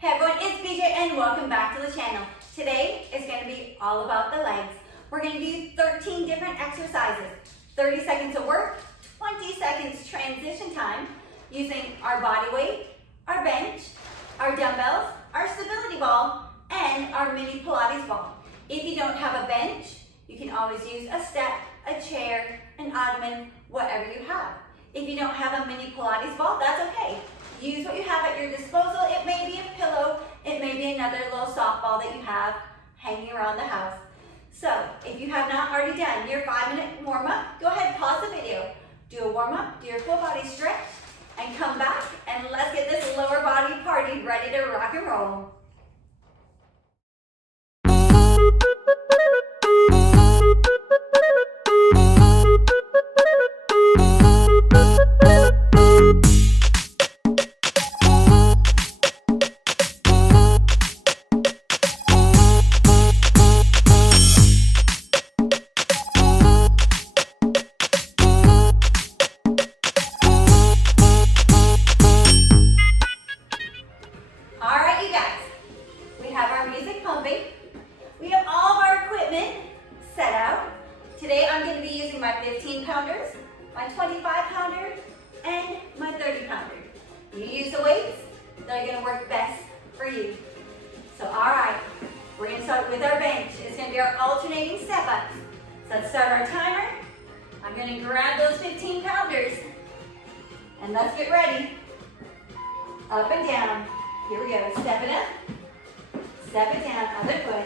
Hey everyone, it's BJ and welcome back to the channel. Today is going to be all about the legs. We're going to do 13 different exercises. 30 seconds of work, 20 seconds transition time using our body weight, our bench, our dumbbells, our stability ball, and our mini Pilates ball. If you don't have a bench, you can always use a step, a chair, an ottoman, whatever you have. If you don't have a mini Pilates ball, that's okay. Use what you have at your disposal. It may be a pillow, it may be another little softball that you have hanging around the house. So if you have not already done your 5-minute warm-up, go ahead, pause the video, do a warm-up, do your full body stretch, and come back and let's get this lower body party ready to rock and roll. We have all of our equipment set out. Today I'm going to be using my 15-pounders, my 25-pounder, and my 30-pounder. You use the weights that are going to work best for you. So alright, we're going to start with our bench. It's going to be our alternating step-ups. So let's start our timer. I'm going to grab those 15-pounders and let's get ready. Up and down. Here we go. Step it up. Step it down, other foot.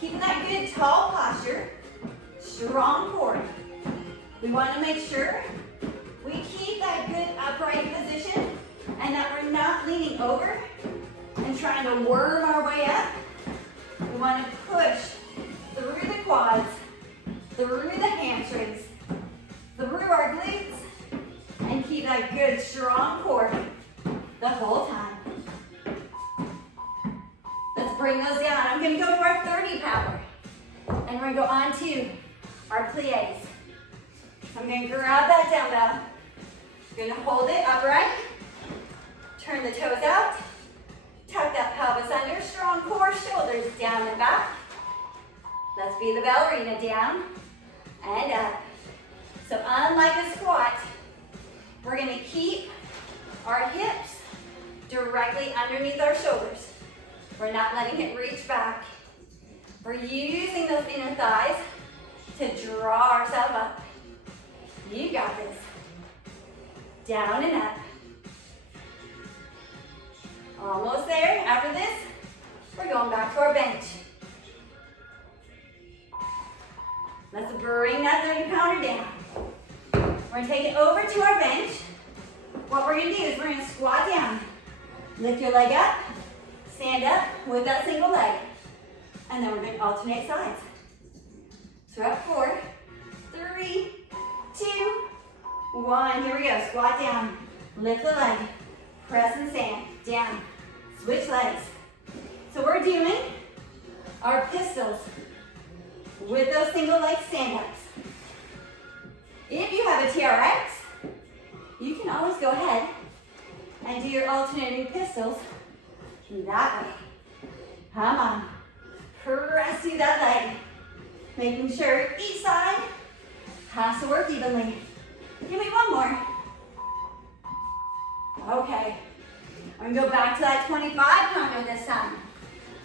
Keeping that good tall posture, strong core. We want to make sure we keep that good upright position and that we're not leaning over and trying to worm our way up. We want to push through the quads, through the hamstrings, through our glutes, and keep that good strong core the whole time. Let's bring those down. I'm going to go to our 30-pounder. And we're going to go on to our plies. So I'm going to grab that dumbbell. I'm going to hold it upright. Turn the toes out. Tuck that pelvis under. Strong core, shoulders down and back. Let's be the ballerina, down and up. So unlike a squat, we're going to keep our hips directly underneath our shoulders. We're not letting it reach back. We're using those inner thighs to draw ourselves up. You got this. Down and up. Almost there. After this, we're going back to our bench. Let's bring that 30-pounder down. We're going to take it over to our bench. What we're going to do is we're going to squat down. Lift your leg up. Stand up with that single leg. And then we're going to alternate sides. So we're up 4, 3, 2, 1. Here we go. Squat down. Lift the leg. Press and stand. Down. Switch legs. So we're doing our pistols with those single leg stand-ups. If you have a TRX, you can always go ahead and do your alternating pistols that way. Come on. Press through that leg. Making sure each side has to work evenly. Give me one more. Okay. I'm going to go back to that 25-pounder this time.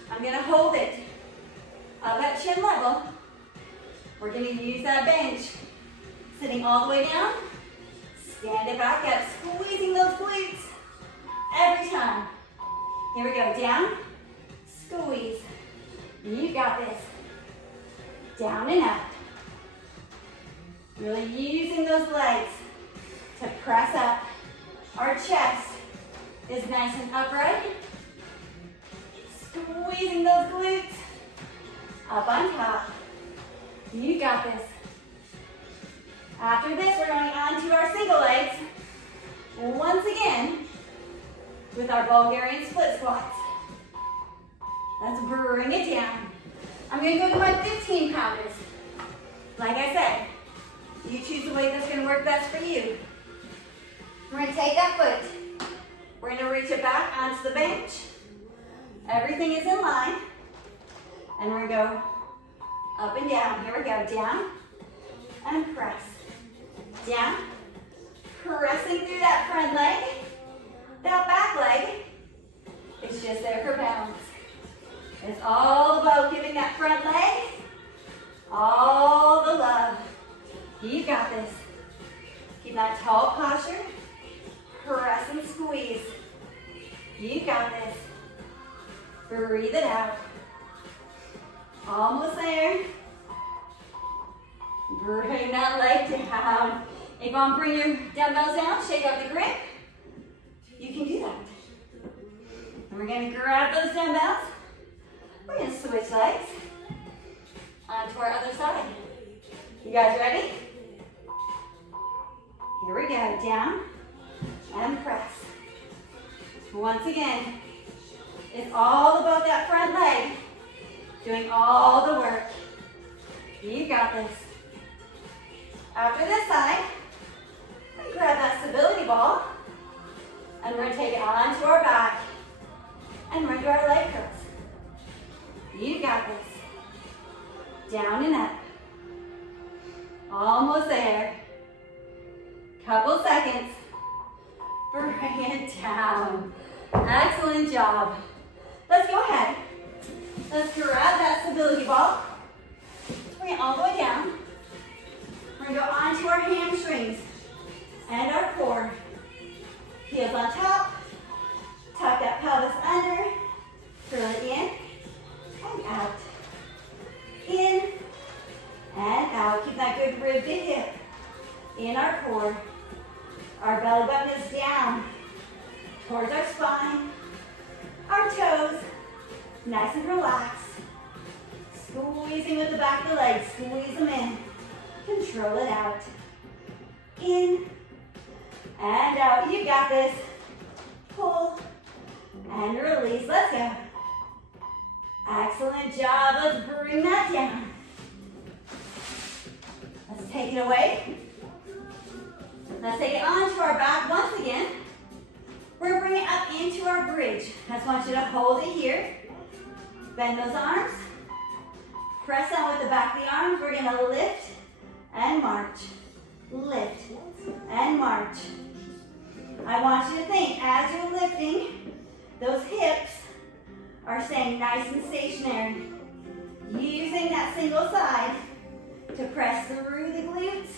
I'm going to hold it up at chin level. We're going to use that bench. Sitting all the way down. Stand it back up. Squeezing those glutes every time. Here we go, down, squeeze. You got this. Down and up. Really using those legs to press up. Our chest is nice and upright. Squeezing those glutes up on top. You got this. After this, we're going on to our single legs. Once again, with our Bulgarian split squats. Let's bring it down. I'm going to go to my 15-pounders. Like I said, you choose the weight that's going to work best for you. We're going to take that foot. We're going to reach it back onto the bench. everything is in line. And we're gonna go up and down. Here we go, down and press. Down, pressing through that front leg. That back leg is just there for balance. It's all about giving that front leg all the love. You got this. Keep that tall posture. Press and squeeze. You got this. Breathe it out. Almost there. Bring that leg down. If you want to bring your dumbbells down, shake out the grip. You can do that. And we're going to grab those dumbbells. We're going to switch legs onto our other side. You guys ready? Here we go. Down and press. Once again, it's all about that front leg. Doing all the work. You got this. After this side, we grab that stability ball and we're going to take it onto our back and we're going to do our leg curls. You got this. Down and up. Almost there. Couple seconds. Bring it down. Excellent job. Let's go ahead. Let's grab that stability ball. Bring it all the way down. We're going to go onto our hamstrings and our core. Heels on top. Tuck that pelvis under. Curl it in and out. In and out. Keep that good rib to hip. In our core. Our belly button is down towards our spine. Our toes nice and relaxed. Squeezing with the back of the legs. Squeeze them in. Control it out. In and out. You got this. Pull and release. Let's go. Excellent job. Let's bring that down. Let's take it away. Let's take it onto our back once again. We're going to bring it up into our bridge. I just want you to hold it here. Bend those arms. Press down with the back of the arms. We're going to lift and march. Lift and march. I want you to think as you're lifting, those hips are staying nice and stationary. Using that single side to press through the glutes,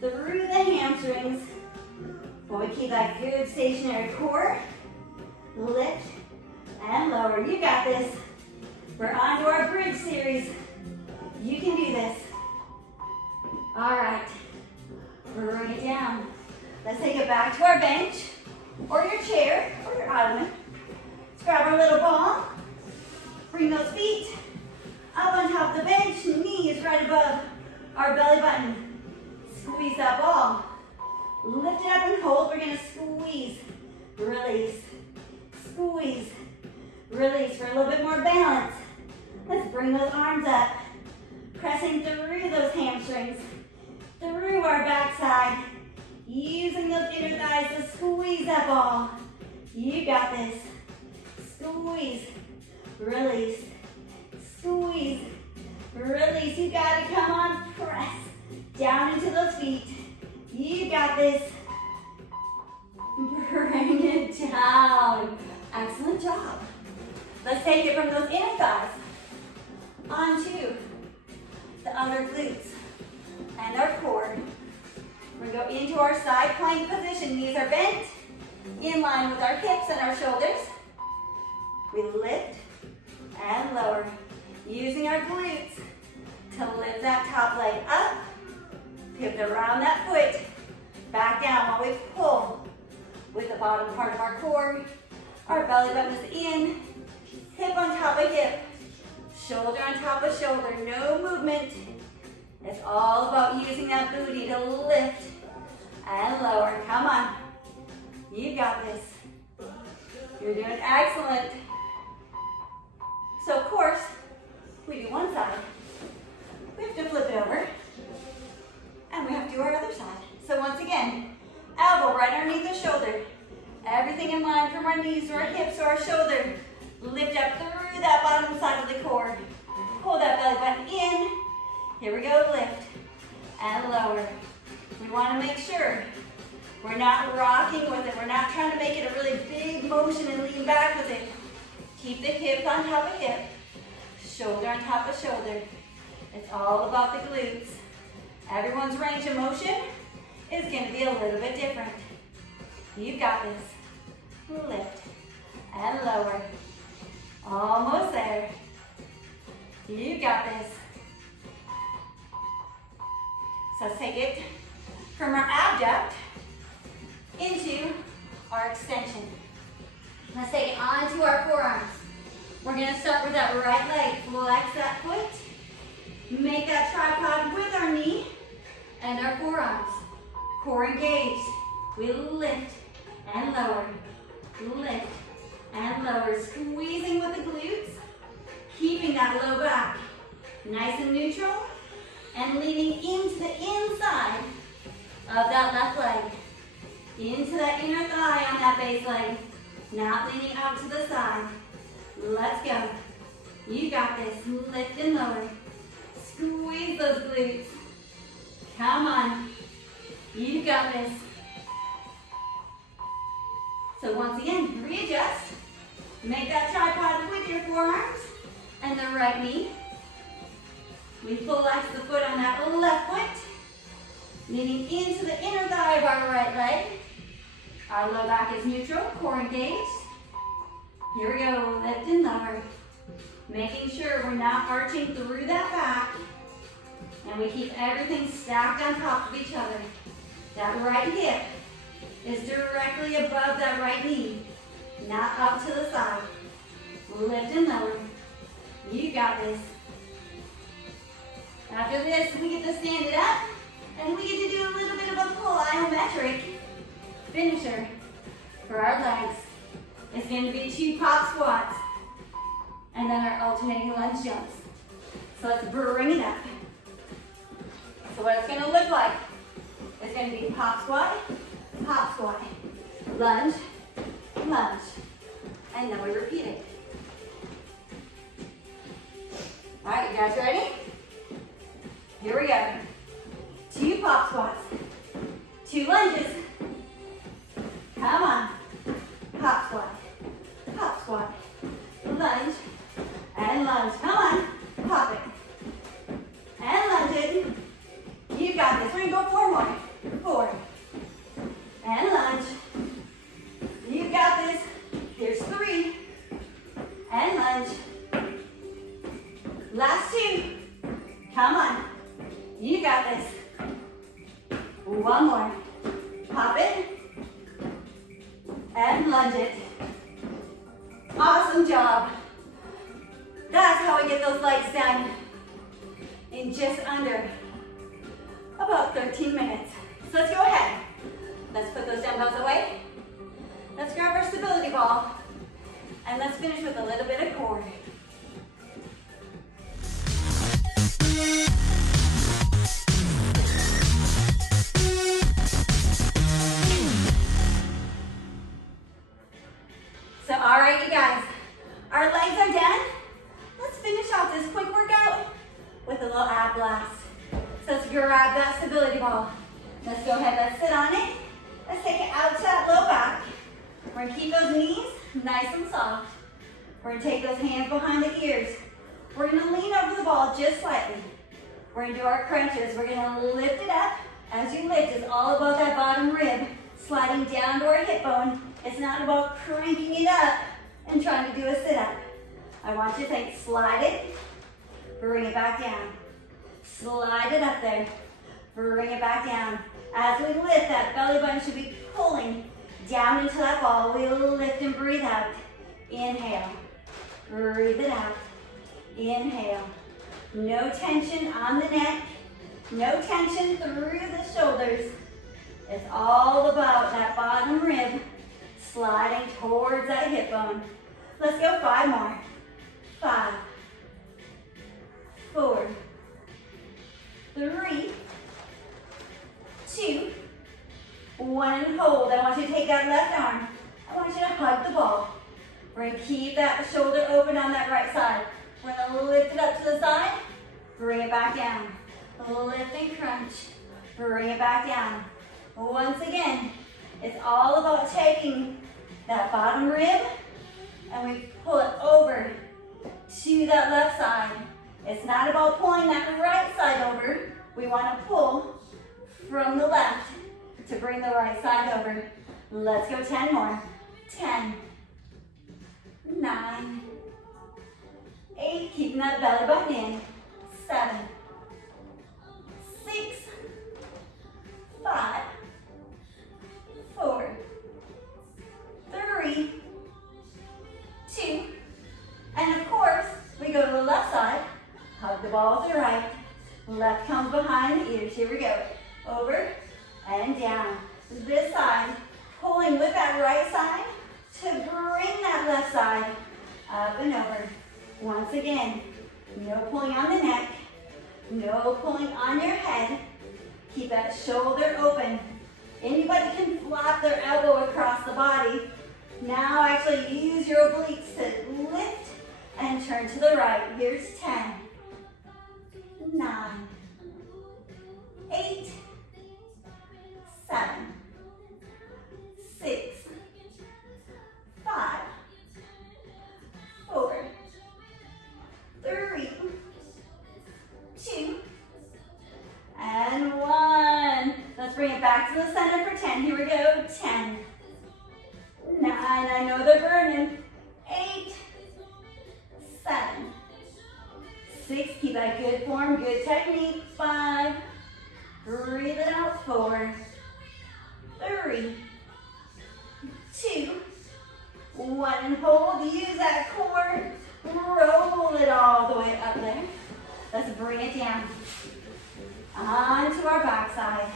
through the hamstrings. While we keep that good stationary core. Lift and lower. You got this. We're on to our bridge series. You can do this. All right. Bring it down. Let's take it back to our bench or your chair or your ottoman. Let's grab our little ball. Bring those feet up on top of the bench. Knees right above our belly button. Squeeze that ball. Lift it up and hold. We're going to squeeze, release, squeeze, release for a little bit more balance. Let's bring those arms up, pressing through those hamstrings, through our backside, using those inner thighs to squeeze that ball. You got this. Squeeze, release, squeeze, release. You got it. Come on, press down into those feet. You got this. Bring it down. Excellent job. Let's take it from those inner thighs onto the outer glutes and our core. We're going to go into our side plank position. Knees are bent in line with our hips and our shoulders. We lift and lower, using our glutes to lift that top leg up. Pivot around that foot, back down while we pull with the bottom part of our core. Our belly button is in, hip on top of hip, shoulder on top of shoulder, no movement. It's all about using that booty to lift and lower. Come on, you got this. You're doing excellent. So of course, we do one side. We have to flip it over. And we have to do our other side. So once again, elbow right underneath the shoulder. Everything in line from our knees to our hips to our shoulder. Lift up not rocking with it. We're not trying to make it a really big motion and lean back with it. Keep the hip on top of hip, shoulder on top of shoulder. It's all about the glutes. Everyone's range of motion is going to be a little bit different. You've got this. Lift and lower. Almost there. You got this. So let's take it from our abduct into our extension. Let's take it onto our forearms. We're going to start with that right leg. Flex that foot. Make that tripod with our knee and our forearms. Core engaged. We lift and lower. Lift and lower. Squeezing with the glutes. Keeping that low back nice and neutral. And leaning into the inside of that left leg. Into that inner thigh on that base leg. Not leaning out to the side. Let's go. You got this. Lift and lower. Squeeze those glutes. Come on. You got this. So once again, readjust. Make that tripod with your forearms and the right knee. We flex the foot on that left foot. Leaning into the inner thigh of our right leg. Our low back is neutral, core engaged. Here we go, lift and lower. Making sure we're not arching through that back. And we keep everything stacked on top of each other. That right hip is directly above that right knee, not out to the side. Lift and lower. You got this. After this, we get to stand it up, and we get to do a little bit of a plyometric finisher for our legs. It's going to be 2 pop squats, and then our alternating lunge jumps. So let's bring it up. So what it's going to look like, it's going to be pop squat, lunge, lunge, and then we repeat it. All right, you guys ready? Here we go. 2 pop squats, 2 lunges. Come on. Pop squat, lunge, and lunge. Come on, pop it. And lunge it. You got this. We're gonna go 4 more. 4. And lunge. You got this. Here's 3. And lunge. Last 2. Come on. You got this. 1 more. Pop it. And lunge it. Awesome job. That's how we get those legs done in just under about 13 minutes. So let's go ahead. Let's put those dumbbells away. Let's grab our stability ball. And let's finish with a little bit of core. So, all right, you guys, our legs are done. Let's finish off this quick workout with a little ab blast. So let's grab that stability ball. Let's go ahead, let's sit on it. Let's take it out to that low back. We're gonna keep those knees nice and soft. We're gonna take those hands behind the ears. We're gonna lean over the ball just slightly. We're gonna do our crunches. We're gonna lift it up. As you lift, it's all about that bottom rib sliding down to our hip bone. It's not about cranking it up and trying to do a sit-up. I want you to think, slide it, bring it back down. Slide it up there, bring it back down. As we lift, that belly button should be pulling down into that ball. We'll lift and breathe out. Inhale, breathe it out. Inhale. No tension on the neck, no tension through the shoulders. It's all about that bottom rib sliding towards that hip bone. Let's go 5 more. 5, 4, 3, 2, 1, and hold. I want you to take that left arm. I want you to hug the ball. We're going to keep that shoulder open on that right side. We're going to lift it up to the side, bring it back down. Lift and crunch, bring it back down. Once again, It's all about taking that bottom rib and we pull it over to that left side. It's not about pulling that right side over. We want to pull from the left to bring the right side over. Let's go 10 more. 10, 9, 8, keeping that belly button in. 7, 6, 5, 4, 3, 2, and of course, we go to the left side, hug the ball with the right, left comes behind the ears. Here we go. Over and down. This side, pulling with that right side to bring that left side up and over. Once again, no pulling on the neck, no pulling on your head. Keep that shoulder open. Anybody can flop their elbow across the body. Now actually use your obliques to lift and turn to the right. Here's 10, 9, 8, 7, 6, 5, 4, 3, 2, and 1. Let's bring it back to the center for 10. Here we go. 10, 9, I know they're burning. 8, 7, 6, keep that good form, good technique. 5, breathe it out. 4, 3, 2, 1, and hold. Use that core. Roll it all the way up there. Let's bring it down onto our backside.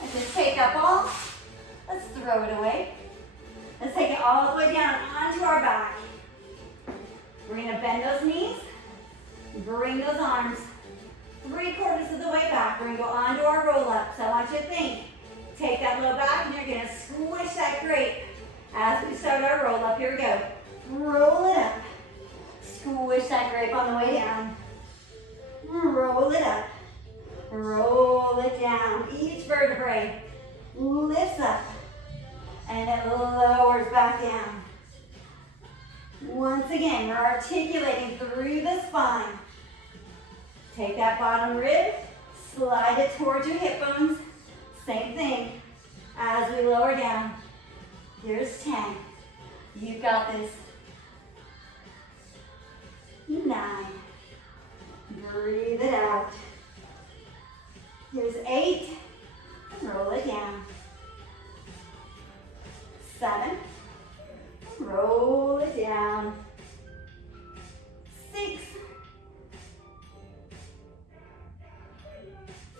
Let's just take that ball. Let's throw it away. Let's take it all the way down onto our back. We're gonna bend those knees, bring those arms 3/4 of the way back. We're gonna go onto our roll up. So I want you to think, take that low back and you're gonna squish that grape as we start our roll up. Here we go. Roll it up. Squish that grape on the way down. Roll it up. Roll it down. Each vertebrae lifts up and it lowers back down. Once again, we're articulating through the spine. Take that bottom rib, slide it towards your hip bones. Same thing as we lower down. Here's 10. You've got this. 9. Breathe it out. Here's 8. Roll it down. 7. Roll it down. 6.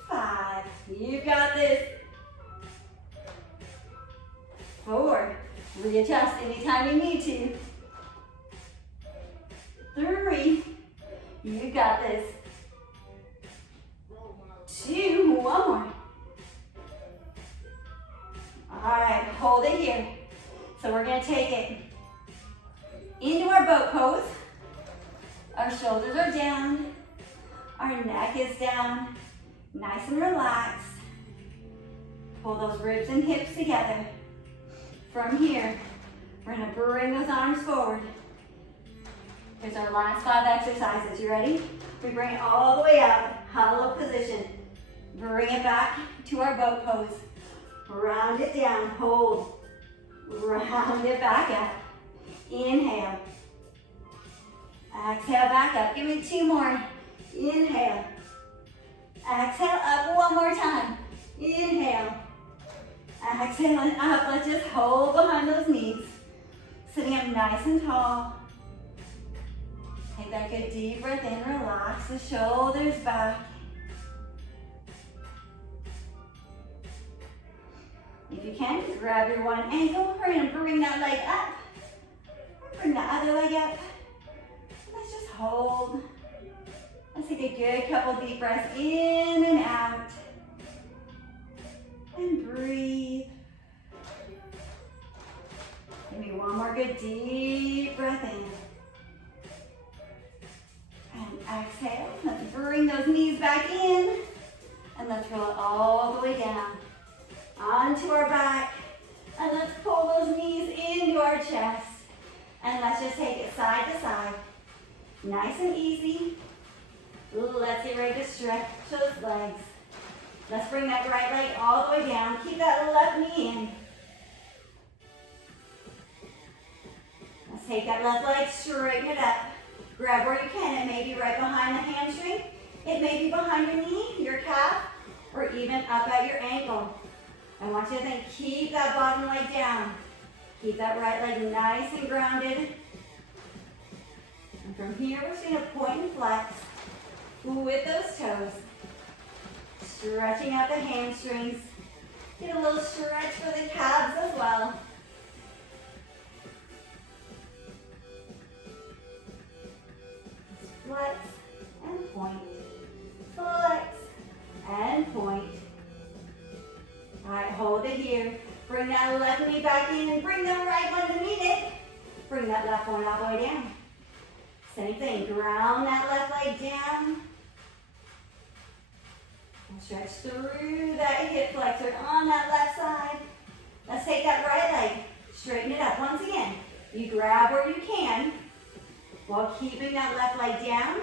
5. You've got this. 4. Readjust anytime you need to. 3. You got this. 2. One more. All right, hold it here. So we're going to take it into our boat pose. Our shoulders are down. Our neck is down. Nice and relaxed. Pull those ribs and hips together. From here, we're going to bring those arms forward. Here's our last 5 exercises. You ready? We bring it all the way up, hollow position. Bring it back to our boat pose. Round it down, hold. Round it back up. Inhale. Exhale, back up. Give me 2 more. Inhale. Exhale, up 1 more time. Inhale. Exhale and up. Let's just hold behind those knees. Sitting up nice and tall. Take that good deep breath in. Relax the shoulders back. If you can, just grab your one ankle. We're going to bring that leg up. Bring the other leg up. Let's just hold. Let's take a good couple deep breaths in and out. And breathe. Give me 1 more good deep breath in. And exhale. Let's bring those knees back in. And let's roll it all the way down. onto our back. And let's pull those knees into our chest. And let's just take it side to side. Nice and easy. Let's get ready to stretch those legs. Let's bring that right leg all the way down. Keep that left knee in. Let's take that left leg, straighten it up. Grab where you can. It may be right behind the hamstring. It may be behind your knee, your calf, or even up at your ankle. I want you to think, keep that bottom leg down. Keep that right leg nice and grounded. And from here, we're just going to point and flex with those toes. Stretching out the hamstrings. Get a little stretch for the calves as well. Flex and point. Flex and point. All right, hold it here. Bring that left knee back in and bring the right one to meet it. Bring that left one all the way down. Same thing, ground that left leg down. And stretch through that hip flexor on that left side. Let's take that right leg, straighten it up. Once again, you grab where you can while keeping that left leg down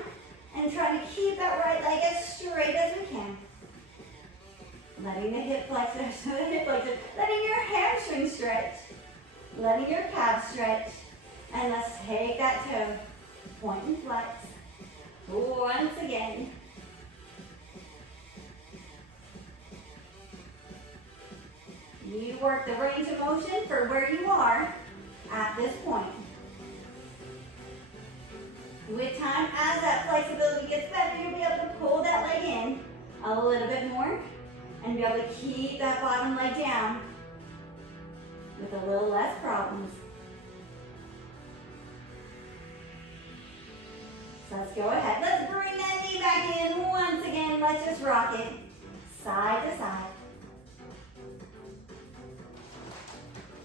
and trying to keep that right leg as straight as we can. Letting the hip flexor, letting your hamstring stretch, letting your calf stretch, and let's take that toe, point and flex. Once again. You work the range of motion for where you are at this point. With time, as that flexibility gets better, you'll be able to pull that leg in a little bit more and be able to keep that bottom leg down with a little less problems. So let's go ahead. Let's bring that knee back in once again. Let's just rock it side to side.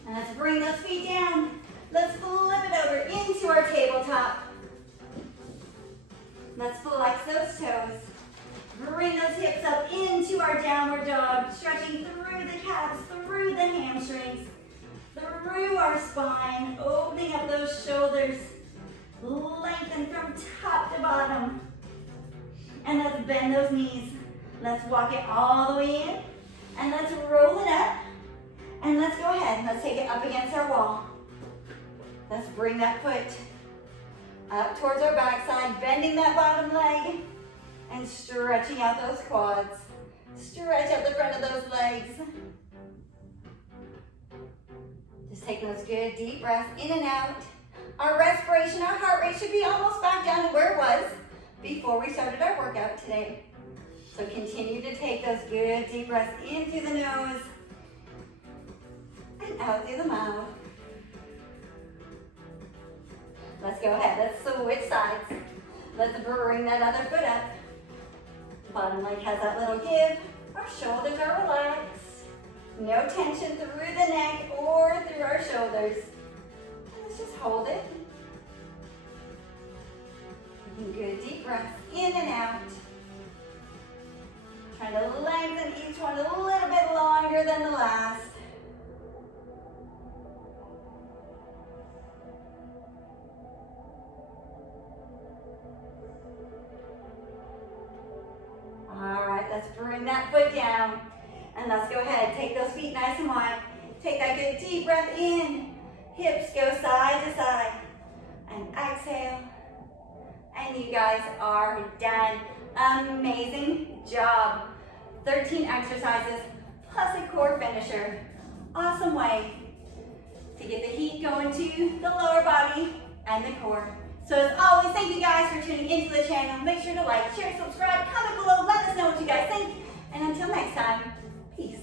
And let's bring those feet down. Let's flip it over into our tabletop. Let's flex those toes. Bring those hips up into our downward dog, stretching through the calves, through the hamstrings, through our spine, opening up those shoulders, lengthen from top to bottom. And let's bend those knees. Let's walk it all the way in, and let's roll it up. And let's go ahead, let's take it up against our wall. Let's bring that foot up towards our backside, bending that bottom leg and stretching out those quads. Stretch out the front of those legs. Just take those good deep breaths in and out. Our respiration, our heart rate should be almost back down to where it was before we started our workout today. So continue to take those good deep breaths in through the nose and out through the mouth. Let's go ahead, let's switch sides. Let's bring that other foot up. Bottom leg has that little give. Our shoulders are relaxed. No tension through the neck or through our shoulders. And let's just hold it. Taking good deep breaths in and out. Trying to lengthen each one a little bit longer than the last. All right, let's bring that foot down. And let's go ahead, take those feet nice and wide. Take that good deep breath in. Hips go side to side. And exhale. And you guys are done. Amazing job. 13 exercises plus a core finisher. Awesome way to get the heat going to the lower body and the core. So as always, thank you guys for tuning into the channel. Make sure to like, share, subscribe, comment below, let us know what you guys think. And until next time, peace.